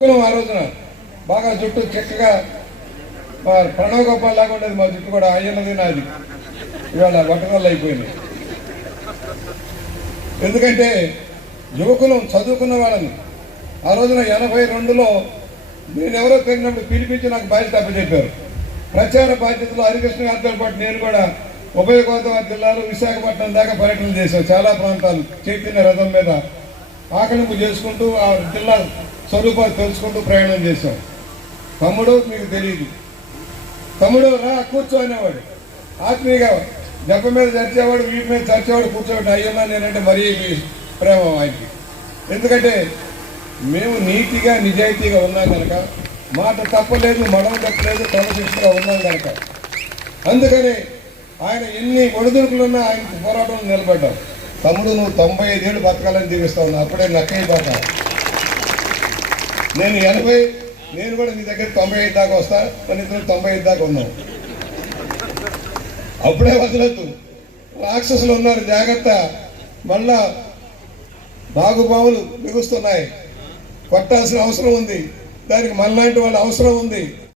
ఆ రోజున బాగా జుట్టు చక్కగా ప్రణవ్ గోపాల్ లాగా ఉండేది మా జుట్టు కూడా అయ్యన్నది నాది. ఇవాళ వటనలు అయిపోయింది. ఎందుకంటే యువకులు చదువుకున్న వాళ్ళని ఆ రోజున 82లో నేనెవరో తెలియనప్పుడు పిలిపించి నాకు బాధ్యత అప్పచెప్పారు. ప్రచార బాధ్యతలో హరికృష్ణ గారితో పాటు నేను కూడా ఉభయ గోదావరి జిల్లాలో విశాఖపట్నం దాకా పర్యటన చేశాం. చాలా ప్రాంతాలు చైతన్య రథం మీద ఆకలింపు చేసుకుంటూ ఆ జిల్లా స్వరూపాలు తెలుసుకుంటూ ప్రయాణం చేశాం. తమ్ముడు మీకు తెలియదు, తమ్ముడు రా కూర్చో అనేవాడు. ఆత్మీయంగా దెబ్బ మీద చర్చేవాడు, వీటి మీద చర్చేవాడు, కూర్చోబెట్టి అయ్యన్నా నేనంటే మరీ ప్రేమ ఆయనకి. ఎందుకంటే మేము నీతిగా నిజాయితీగా ఉన్నాం కనుక, మాట తప్పలేదు, మడమ తప్పలేదు, క్రమశిక్షణగా ఉన్నాం కనుక అందుకని ఆయన ఎన్ని ఒడిదుడుకులున్నా ఆయనకు పోరాటం నిలబడ్డాం. తమ్ముడు నువ్వు 95 ఏళ్ళు బతకాలని జీవిస్తా ఉన్నా, అప్పుడే నక్కైపోతా. నేను 80, నేను కూడా నీ దగ్గర 95 దాకా వస్తా, మన ఇద్దరు 95 దాకా ఉన్నాం. అప్పుడే వదలద్దు, రాక్షసులు ఉన్నారు జాగ్రత్త. మళ్ళా బాగుబావులు బిగుస్తున్నాయి, కొట్టాల్సిన అవసరం ఉంది, దానికి మనలాంటి వాళ్ళ అవసరం ఉంది.